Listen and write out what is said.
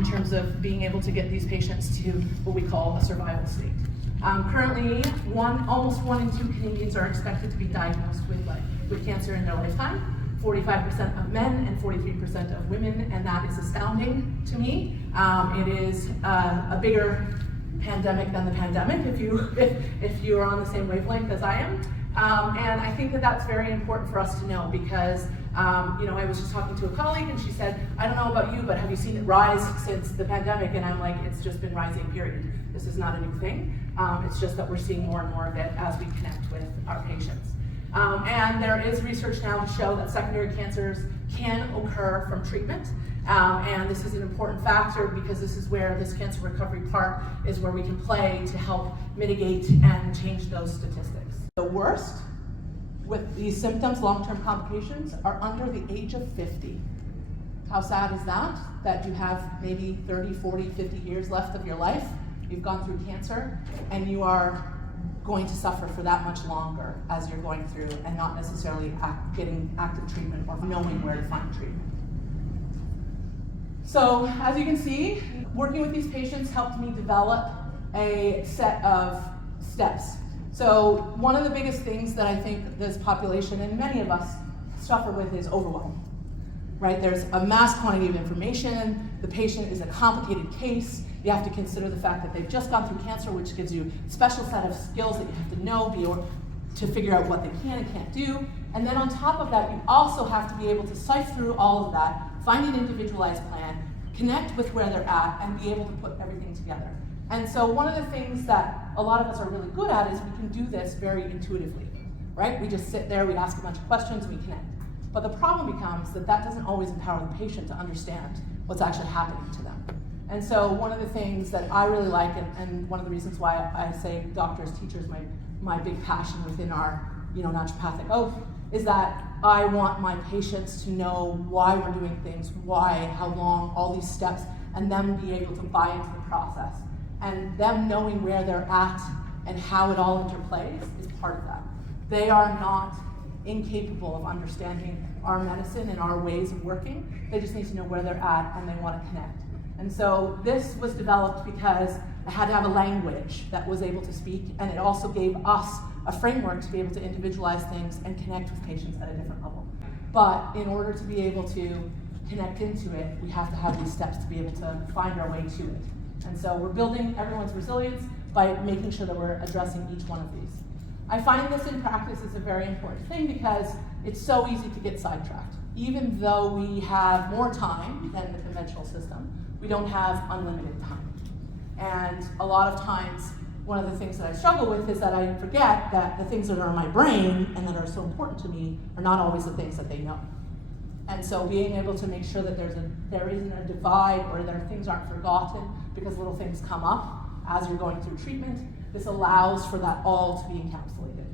in terms of being able to get these patients to what we call a survival state. Currently, almost 1 in 2 Canadians are expected to be diagnosed with cancer in their lifetime. 45% of men and 43% of women, and that is astounding to me. It is a bigger pandemic than the pandemic, if you are on the same wavelength as I am. And I think that that's very important for us to know because, I was just talking to a colleague and she said, I don't know about you, but have you seen it rise since the pandemic? And I'm like, it's just been rising, period. This is not a new thing. It's just that we're seeing more and more of it as we connect with our patients. And there is research now to show that secondary cancers can occur from treatment. And this is an important factor because this is where this cancer recovery part is where we can play to help mitigate and change those statistics. The worst with these symptoms, long-term complications, are under the age of 50. How sad is that? That you have maybe 30, 40, 50 years left of your life, you've gone through cancer, and you are going to suffer for that much longer as you're going through and not necessarily getting active treatment or knowing where to find treatment. So as you can see, working with these patients helped me develop a set of steps. So one of the biggest things that I think this population and many of us suffer with is overwhelm, right? There's a mass quantity of information, the patient is a complicated case, you have to consider the fact that they've just gone through cancer, which gives you a special set of skills that you have to know to figure out what they can and can't do. And then on top of that, you also have to be able to sift through all of that, find an individualized plan, connect with where they're at, and be able to put everything together. And so one of the things that a lot of us are really good at is we can do this very intuitively, right? We just sit there, we ask a bunch of questions, we connect. But the problem becomes that doesn't always empower the patient to understand what's actually happening to them. And so one of the things that I really like, and one of the reasons why I say doctors, teachers, my big passion within our naturopathic oath, is that I want my patients to know why we're doing things, why, how long, all these steps, and them be able to buy into the process. And them knowing where they're at and how it all interplays is part of that. They are not incapable of understanding our medicine and our ways of working. They just need to know where they're at and they want to connect. And so this was developed because I had to have a language that was able to speak, and it also gave us a framework to be able to individualize things and connect with patients at a different level. But in order to be able to connect into it, we have to have these steps to be able to find our way to it. And so we're building everyone's resilience by making sure that we're addressing each one of these. I find this in practice is a very important thing because it's so easy to get sidetracked. Even though we have more time than the conventional system, we don't have unlimited time. And a lot of times, one of the things that I struggle with is that I forget that the things that are in my brain and that are so important to me are not always the things that they know. And so being able to make sure that there isn't a divide or that things aren't forgotten because little things come up as you're going through treatment, this allows for that all to be encapsulated.